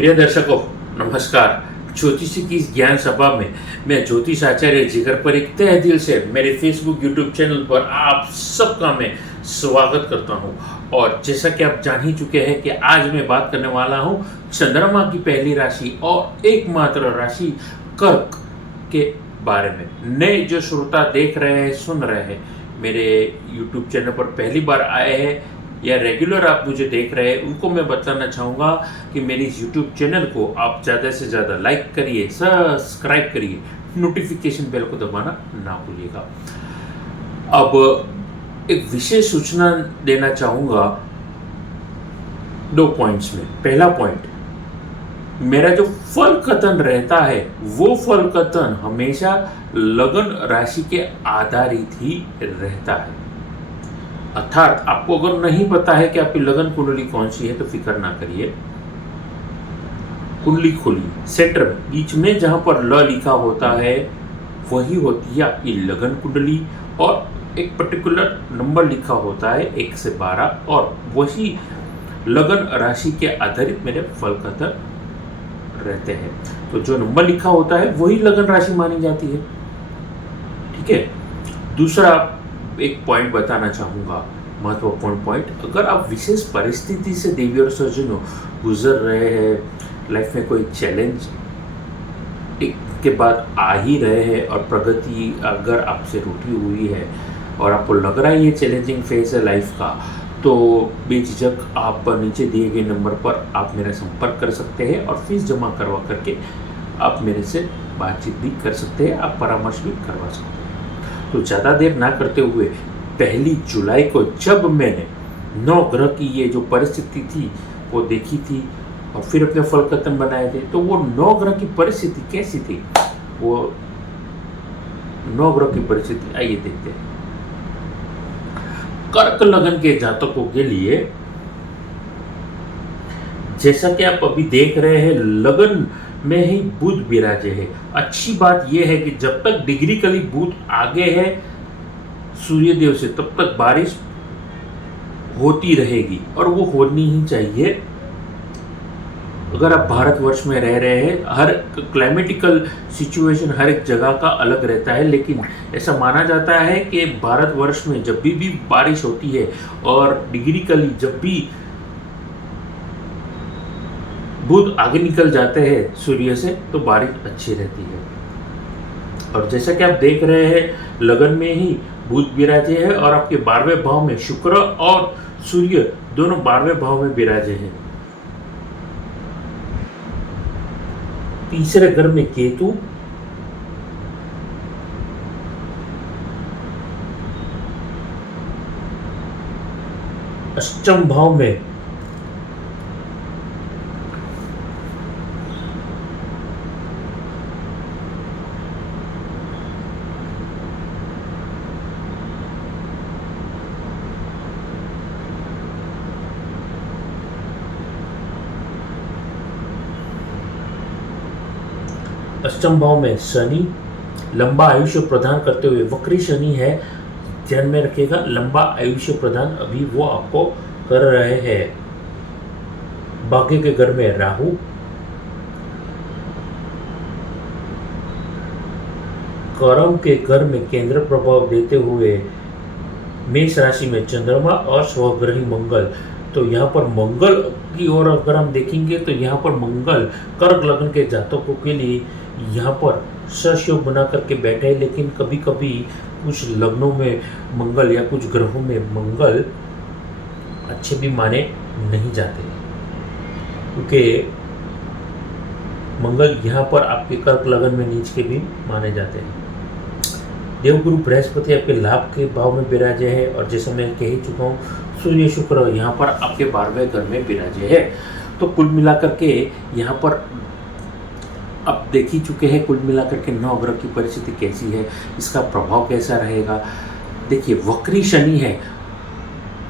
प्रिय दर्शकों, नमस्कार। ज्योतिषी की इस ज्ञान सभा में मैं ज्योतिष आचार्य जिगर पर एक तहे दिल से मेरे फेसबुक यूट्यूब चैनल पर आप सबका मैं स्वागत करता हूं। और जैसा कि आप जान ही चुके हैं कि आज मैं बात करने वाला हूं चंद्रमा की पहली राशि और एकमात्र राशि कर्क के बारे में। नए जो श्रोता देख रहे हैं, सुन रहे हैं, मेरे यूट्यूब चैनल पर पहली बार आए हैं या रेगुलर आप मुझे देख रहे हैं, उनको मैं बताना चाहूँगा कि मेरी इस यूट्यूब चैनल को आप ज़्यादा से ज़्यादा लाइक करिए, सब्सक्राइब करिए, नोटिफिकेशन बेल को दबाना ना भूलिएगा। अब एक विशेष सूचना देना चाहूँगा 2 पॉइंट्स में। पहला पॉइंट, मेरा जो फल कथन रहता है वो फल कथन हमेशा लगन राशि के आधारित ही रहता है। अर्थात आपको अगर नहीं पता है कि आपकी लगन कुंडली कौन सी है तो फिक्र ना करिए। कुंडली खोलिए, सेंटर बीच में जहां पर ल लिखा होता है वही होती है आपकी लगन कुंडली, और एक पर्टिकुलर नंबर लिखा होता है 1 से 12, और वही लगन राशि के आधारित मेरे फल कथन रहते हैं। तो जो नंबर लिखा होता है वही लगन राशि मानी जाती है। ठीक है। दूसरा एक पॉइंट बताना चाहूँगा, महत्वपूर्ण पॉइंट, अगर आप विशेष परिस्थिति से देवी और सज्जनों गुजर रहे हैं, लाइफ में कोई चैलेंज एक के बाद आ ही रहे हैं और प्रगति अगर आपसे रूठी हुई है और आपको लग रहा है ये चैलेंजिंग फेज है लाइफ का, तो बेझिझक आप नीचे दिए गए नंबर पर आप मेरा संपर्क कर सकते हैं और फीस जमा करवा करके आप मेरे से बातचीत भी कर सकते हैं, आप परामर्श भी करवा सकते हैं। तो ज़्यादा देर ना करते हुए 1 जुलाई को जब मैंने 9 ग्रह की ये जो परिस्थिति थी वो देखी थी और फिर अपने फल कथन बनाए थे, तो वो 9 ग्रह की परिस्थिति कैसी थी, वो 9 ग्रह की परिस्थिति आइए देखते हैं। कर्क लगन के जातकों के लिए, जैसा कि आप अभी देख रहे हैं, लगन में ही बुध विराजे है। अच्छी बात यह है कि जब तक डिग्रीकली बुध आगे है सूर्यदेव से, तब तक बारिश होती रहेगी और वो होनी ही चाहिए। अगर आप भारतवर्ष में रह रहे हैं, हर क्लाइमेटिकल सिचुएशन हर एक जगह का अलग रहता है, लेकिन ऐसा माना जाता है कि भारतवर्ष में जब भी बारिश होती है और डिग्रीकली जब भी बुध आगे निकल जाते हैं सूर्य से, तो बारिश अच्छी रहती है। और जैसा कि आप देख रहे हैं, लगन में ही बुध विराजे है और आपके 12वें भाव में शुक्र और सूर्य दोनों 12वें भाव में विराजे हैं। तीसरे घर में केतु, अष्टम भाव में अष्टम भाव में शनि, लंबा आयुष्य प्रदान करते हुए, वक्री शनि है, ध्यान में रखिएगा, लंबा आयुष्य प्रदान अभी वो आपको कर रहे हैं। भाग्य के घर में राहु, कर्म के घर में केंद्र प्रभाव देते हुए मेष राशि में चंद्रमा और स्वग्रही मंगल। तो यहाँ पर मंगल की ओर अगर हम देखेंगे तो यहाँ पर मंगल कर्क लगन के जातकों के लिए यहाँ पर सशयोग बना करके बैठे हैं, लेकिन कभी कभी कुछ लग्नों में मंगल या कुछ ग्रहों में मंगल अच्छे भी माने नहीं जाते, क्योंकि मंगल यहाँ पर आपके कर्क लगन में नीच के भी माने जाते हैं। देवगुरु बृहस्पति आपके लाभ के भाव में विराजे हैं और जैसे मैं कह ही चुका हूँ, सूर्य शुक्र यहाँ पर आपके 12वें घर में विराजे है। तो कुल मिलाकर के यहाँ पर अब देख ही चुके हैं कुल मिलाकर के 9 ग्रह की परिस्थिति कैसी है, इसका प्रभाव कैसा रहेगा। देखिए, वक्री शनि है,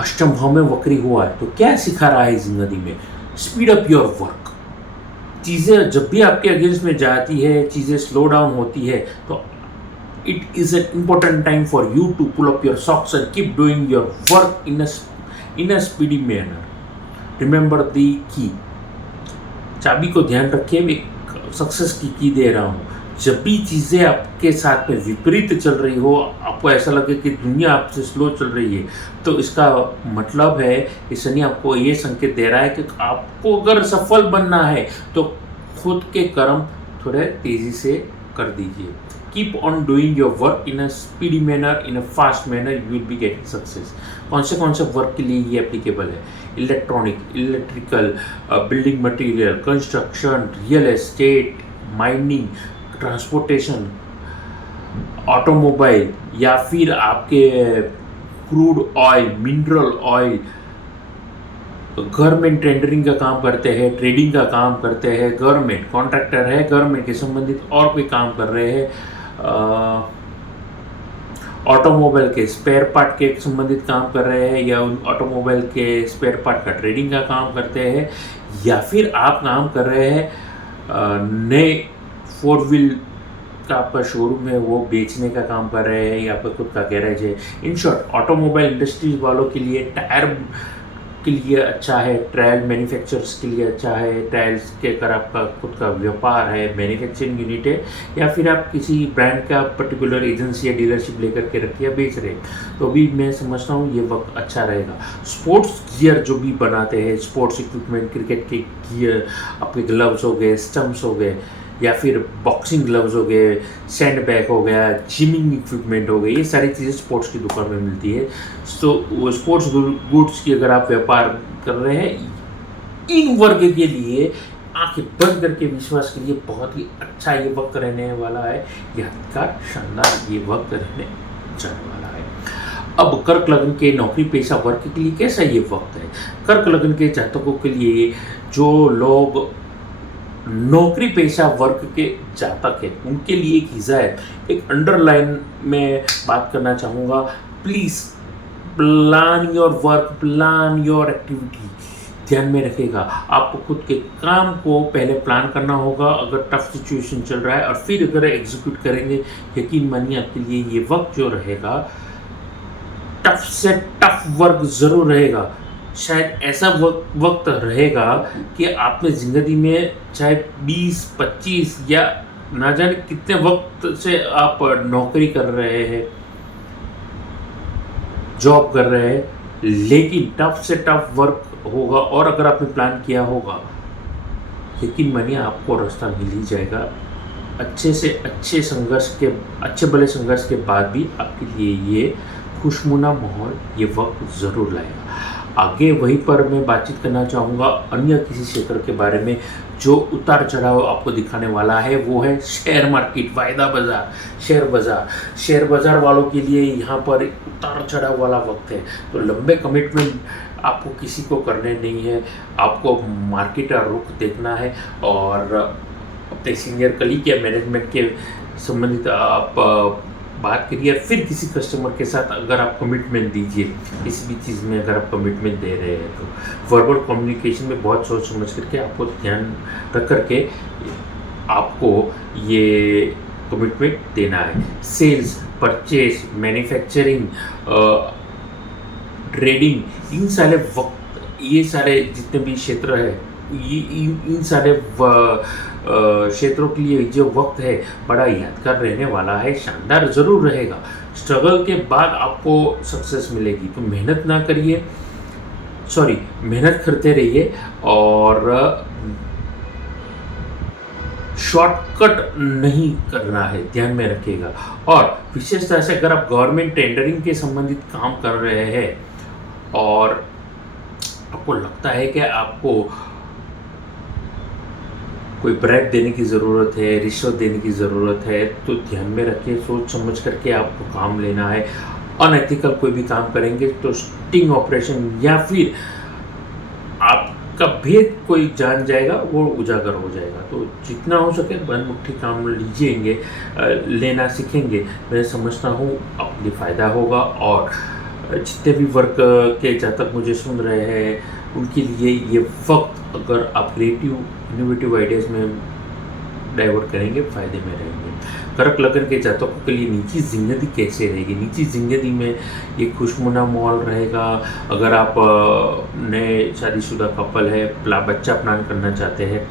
अष्टम भाव में वक्री हुआ है, तो क्या सिखा रहा है जिंदगी में? Speed up your work. चीज़ें जब भी आपके अगेंस्ट में जाती है, चीज़ें स्लो डाउन होती है, तो it is an important time for you to pull up your socks and keep doing your work in a speedy manner. Remember the key. चाबी को ध्यान रखिए, मैं सक्सेस की दे रहा हूँ। जब भी चीज़ें आपके साथ में विपरीत चल रही हो, आपको ऐसा लगे कि दुनिया आपसे स्लो चल रही है, तो इसका मतलब है कि शनि आपको ये संकेत दे रहा है कि आपको अगर सफल बनना है तो खुद के कर्म थोड़े तेज़ी से कर दीजिए। Keep on doing your work in a speedy manner, in a fast manner, you will be getting success. कौन से वर्क के लिए ये एप्लीकेबल है? Electronic, electrical, building material, construction, real estate, mining, transportation, automobile, या फिर आपके crude oil, mineral oil, government tendering का काम करते हैं, ट्रेडिंग का काम करते हैं, गवर्नमेंट कॉन्ट्रैक्टर है, गवर्नमेंट के संबंधित और कोई काम कर रहे हैं, ऑटोमोबाइल के स्पेयर पार्ट के संबंधित काम कर रहे हैं, या उन ऑटोमोबाइल के स्पेयर पार्ट का ट्रेडिंग का काम करते हैं, या फिर आप काम कर रहे हैं नए 4 व्हील का आपका शोरूम है वो बेचने का काम कर रहे हैं, या आपका खुद का गैरेज है। इन शॉर्ट, ऑटोमोबाइल इंडस्ट्रीज वालों के लिए, टायर के लिए अच्छा है, टायर मैन्युफैक्चरर्स के लिए अच्छा है, टायर्स के अगर आपका खुद का व्यापार है, मैन्युफैक्चरिंग यूनिट है, या फिर आप किसी ब्रांड का पर्टिकुलर एजेंसी या डीलरशिप लेकर के रखिए या बेच रहे हैं, तो अभी मैं समझता हूँ ये वक्त अच्छा रहेगा। स्पोर्ट्स गियर जो भी बनाते हैं, स्पोर्ट्स इक्विपमेंट, क्रिकेट के गियर, आपके ग्लव्स हो गए, स्टम्प्स हो गए, या फिर बॉक्सिंग ग्लव्स हो गए, सैंड बैग हो गया, जिमिंग इक्विपमेंट हो गए, ये सारी चीज़ें स्पोर्ट्स की दुकान में मिलती है। तो वो स्पोर्ट्स गुड्स की अगर आप व्यापार कर रहे हैं, इन वर्ग के लिए आंखें बंद करके विश्वास करिए, बहुत ही अच्छा ये वक्त रहने वाला है, यादगार शानदार ये वक्त रहने जाने वाला है। अब कर्क लग्न के नौकरी पेशा वर्ग के लिए कैसा ये वक्त है? कर्क लग्न के जातकों के लिए, जो लोग नौकरी पेशा वर्ग के जातक है, उनके लिए एक हिदायत, एक अंडरलाइन में बात करना चाहूँगा। Please plan your work, plan your activity, ध्यान में रखेगा। आपको खुद के काम को पहले प्लान करना होगा अगर टफ सिचुएशन चल रहा है, और फिर अगर एग्जीक्यूट करेंगे, यकीन मानिए आपके लिए ये वक्त जो रहेगा, टफ से टफ वर्क ज़रूर रहेगा। शायद ऐसा वक्त रहेगा कि आपने ज़िंदगी में चाहे 20-25 या ना जाने कितने वक्त से आप नौकरी कर रहे हैं, जॉब कर रहे हैं, लेकिन टफ से टफ वर्क होगा, और अगर आपने प्लान किया होगा, यकीन मानिए आपको रास्ता मिल ही जाएगा। अच्छे से अच्छे भले संघर्ष के बाद भी आपके लिए ये खुशनुमा माहौल ये वक्त ज़रूर लाएगा। आगे वहीं पर मैं बातचीत करना चाहूँगा अन्य किसी क्षेत्र के बारे में जो उतार चढ़ाव आपको दिखाने वाला है, वो है शेयर मार्केट, वायदा बाज़ार, शेयर बाज़ार वालों के लिए यहाँ पर उतार चढ़ाव वाला वक्त है। तो लंबे कमिटमेंट आपको किसी को करने नहीं है, आपको मार्केट का रुख देखना है, और अपने सीनियर कलीग या मैनेजमेंट के संबंधित आप बात करिए, फिर किसी कस्टमर के साथ अगर आप कमिटमेंट दीजिए, किसी भी चीज़ में अगर आप कमिटमेंट दे रहे हैं, तो वर्बल कम्युनिकेशन में बहुत सोच समझ करके आपको ध्यान रख करके आपको ये कमिटमेंट देना है। सेल्स, परचेज, मैन्युफैक्चरिंग, ट्रेडिंग, ये सारे जितने भी क्षेत्र है, इन सारे क्षेत्रों के लिए जो वक्त है बड़ा यादगार रहने वाला है, शानदार ज़रूर रहेगा। स्ट्रगल के बाद आपको सक्सेस मिलेगी, तो मेहनत करते रहिए, और शॉर्टकट नहीं करना है, ध्यान में रखिएगा। और विशेषता से अगर आप गवर्नमेंट टेंडरिंग के संबंधित काम कर रहे हैं और आपको लगता है कि आपको कोई ब्रेक देने की ज़रूरत है, रिश्वत देने की ज़रूरत है, तो ध्यान में रखिए, सोच समझ करके आपको काम लेना है। अनएथिकल कोई भी काम करेंगे तो स्टिंग ऑपरेशन, या फिर आपका भेद कोई जान जाएगा, वो उजागर हो जाएगा। तो जितना हो सके बनमुट्ठी काम लीजिएंगे, लेना सीखेंगे, मैं समझता हूँ अपने लिए फ़ायदा होगा। और जितने भी वर्क के जातक मुझे सुन रहे हैं, उनके लिए ये वक्त अगर आप क्रिएटिव इनोवेटिव आइडियाज़ में डाइवर्ट करेंगे, फ़ायदे में रहेंगे। कर्क लग्न के जातकों के लिए निजी ज़िंदगी कैसे रहेगी? निजी ज़िंदगी में ये खुशनुमा माहौल रहेगा। अगर आप नए शादीशुदा कपल है, बच्चा प्लान करना चाहते हैं,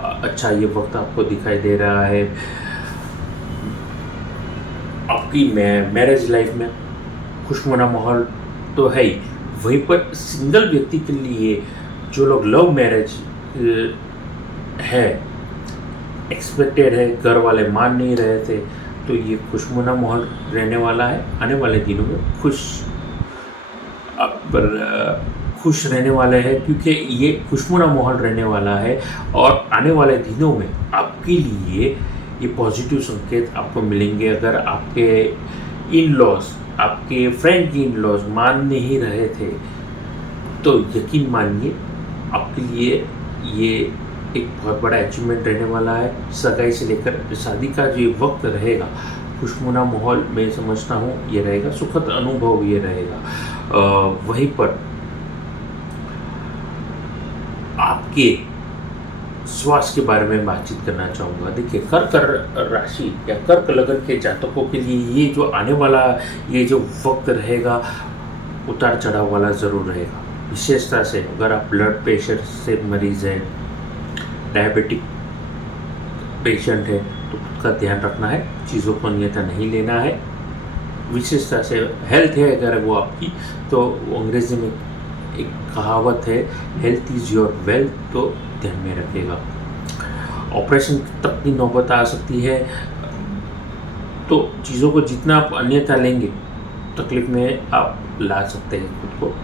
अच्छा ये वक्त आपको दिखाई दे रहा है। आपकी मैरिज लाइफ में खुशनुमा माहौल तो है ही, वहीं पर सिंगल व्यक्ति के लिए जो लोग लव मैरिज है, एक्सपेक्टेड है, घर वाले मान नहीं रहे थे, तो ये खुशनुमा माहौल रहने वाला है। आने वाले दिनों में खुश रहने वाले हैं, क्योंकि ये खुशनुमा माहौल रहने वाला है। और आने वाले दिनों में आपके लिए ये पॉजिटिव संकेत आपको मिलेंगे। अगर आपके इन लॉज, आपके फ्रेंड की इन लॉज मान नहीं रहे थे, तो यकीन मानिए आपके लिए ये एक बहुत बड़ा अचीवमेंट रहने वाला है। सगाई से लेकर शादी का जो वक्त रहेगा, खुशनुमा माहौल मैं समझता हूँ ये रहेगा, सुखद अनुभव ये रहेगा। वहीं पर आपके स्वास्थ्य के बारे में बातचीत करना चाहूँगा। देखिए, कर्क राशि या कर्क लगन के जातकों के लिए ये जो आने वाला ये जो वक्त रहेगा, उतार चढ़ाव वाला ज़रूर रहेगा। विशेषता से अगर आप ब्लड प्रेशर से मरीज़ हैं, डायबिटिक पेशेंट है, तो खुद का ध्यान रखना है, चीज़ों को अन्यथा नहीं लेना है। विशेषता से हेल्थ है अगर वो आपकी, तो अंग्रेजी में एक कहावत है, हेल्थ इज़ योर वेल्थ, तो ध्यान में रखिएगा। ऑपरेशन तक की नौबत आ सकती है, तो चीज़ों को जितना आप अन्यथा लेंगे, तकलीफ में आप ला सकते हैं खुद को।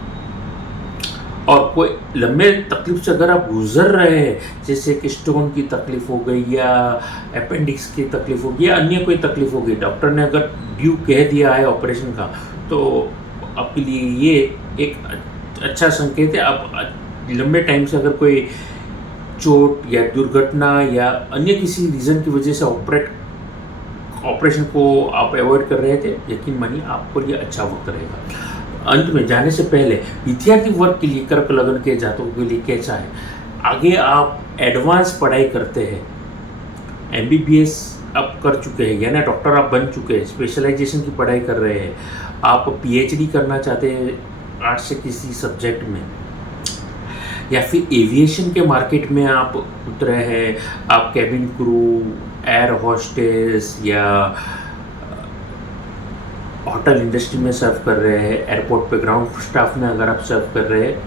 और कोई लंबे तकलीफ से अगर आप गुजर रहे हैं, जैसे कि स्टोन की तकलीफ हो गई या अपेंडिक्स की तकलीफ हो गई या अन्य कोई तकलीफ हो गई, डॉक्टर ने अगर ड्यू कह दिया है ऑपरेशन का, तो आपके लिए ये एक अच्छा संकेत है। आप लंबे टाइम से अगर कोई चोट या दुर्घटना या अन्य किसी रीज़न की वजह से ऑपरेशन को आप अवॉइड कर रहे थे, यकीन मानिए आपको ये अच्छा वक्त रहेगा। अंत में जाने से पहले विद्यार्थी वर्ग के लिए, कर्क लगन के जातकों के लिए कैसा है? आगे आप एडवांस पढ़ाई करते हैं, MBBS आप कर चुके हैं, यानी डॉक्टर आप बन चुके हैं, स्पेशलाइजेशन की पढ़ाई कर रहे हैं, आप PhD करना चाहते हैं आर्ट्स से किसी सब्जेक्ट में, या फिर एविएशन के मार्केट में आप उतरे हैं, आप कैबिन क्रू, एयर होस्टेस या होटल इंडस्ट्री में सर्व कर रहे हैं, एयरपोर्ट पे ग्राउंड स्टाफ में अगर आप सर्व कर रहे हैं,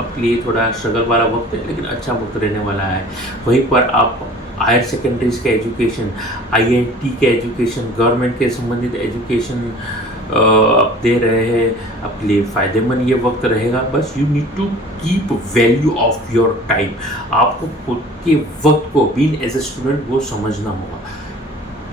आपके लिए थोड़ा स्ट्रगल वाला वक्त है, लेकिन अच्छा वक्त रहने वाला है। वहीं पर आप हायर सेकेंडरीज का एजुकेशन, IIT के एजुकेशन, गवर्नमेंट के संबंधित एजुकेशन आप दे रहे हैं, आपके लिए फ़ायदेमंद ये वक्त रहेगा। बस you need to keep value of your time. आपको खुद के वक्त को बीइंग एज ए स्टूडेंट वो समझना होगा।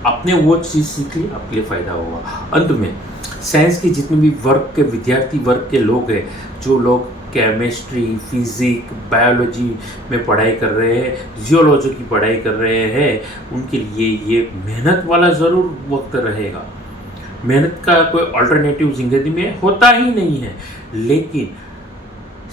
आपने वो चीज़ सीख ली, आपके लिए फ़ायदा होगा। अंत में साइंस के जितने भी वर्ग के विद्यार्थी वर्ग के लोग हैं, जो लोग केमिस्ट्री, फिजिक्स, बायोलॉजी में पढ़ाई कर रहे हैं, जियोलॉजी की पढ़ाई कर रहे हैं, उनके लिए ये मेहनत वाला ज़रूर वक्त रहेगा। मेहनत का कोई अल्टरनेटिव ज़िंदगी में होता ही नहीं है, लेकिन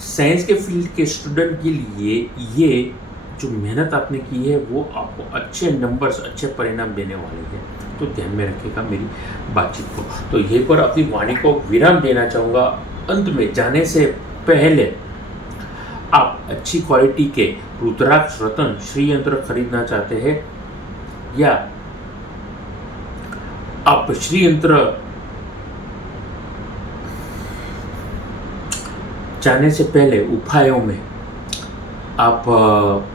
साइंस के फील्ड के स्टूडेंट के लिए ये जो मेहनत आपने की है वो आपको अच्छे नंबर्स, अच्छे परिणाम देने वाले हैं। तो ध्यान में रखिएगा मेरी बातचीत को। तो यहीं पर अपनी वाणी को विराम देना चाहूँगा। अंत में जाने से पहले आप अच्छी क्वालिटी के रुद्राक्ष रत्न श्री यंत्र खरीदना चाहते हैं, या आप श्री यंत्र जाने से पहले उपायों में आप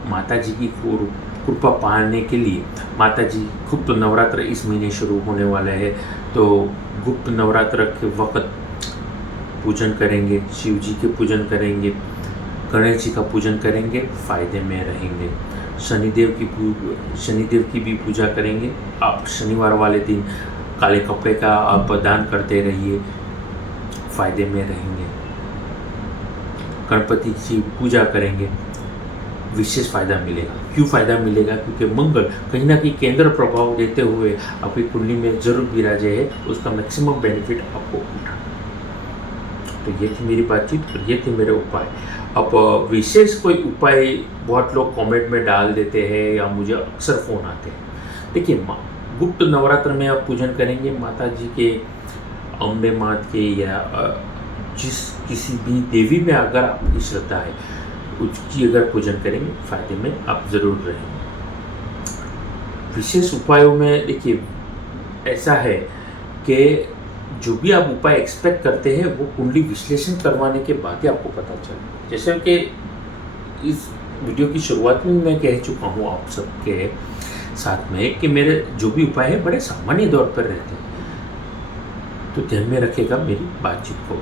माता जी की कृपा पाने के लिए, माता जी गुप्त नवरात्र इस महीने शुरू होने वाले हैं, तो गुप्त नवरात्र के वक्त पूजन करेंगे, शिव जी के पूजन करेंगे, गणेश जी का पूजन करेंगे, फ़ायदे में रहेंगे। शनिदेव की भी पूजा करेंगे। आप शनिवार वाले दिन काले कपड़े का आप दान करते रहिए, फ़ायदे में रहेंगे। गणपति की पूजा करेंगे, विशेष फ़ायदा मिलेगा। क्यों फ़ायदा मिलेगा? क्योंकि मंगल कहीं ना कहीं केंद्र प्रभाव देते हुए आपकी कुंडली में जरूर विराजे है, उसका मैक्सिमम बेनिफिट आपको उठाना। तो ये थी मेरी बातचीत और ये थे मेरे उपाय। अब विशेष कोई उपाय बहुत लोग कमेंट में डाल देते हैं या मुझे अक्सर फ़ोन आते हैं। देखिए, गुप्त नवरात्र में आप पूजन करेंगे माता जी के, अम्बे मात के, या जिस किसी भी देवी में अगर आपकी श्रद्धा है, उसकी अगर पूजन करेंगे फायदे में आप ज़रूर रहेंगे। विशेष उपायों में देखिए ऐसा है कि जो भी आप उपाय एक्सपेक्ट करते हैं वो कुंडली विश्लेषण करवाने के बाद ही आपको पता चले। जैसे कि इस वीडियो की शुरुआत में मैं कह चुका हूँ आप सबके साथ में कि मेरे जो भी उपाय हैं बड़े सामान्य तौर पर रहते हैं, तो ध्यान में रखेगा मेरी बातचीत को।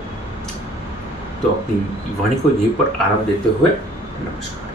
तो अपनी वाणी को यहीं पर आराम देते हुए नमस्कार।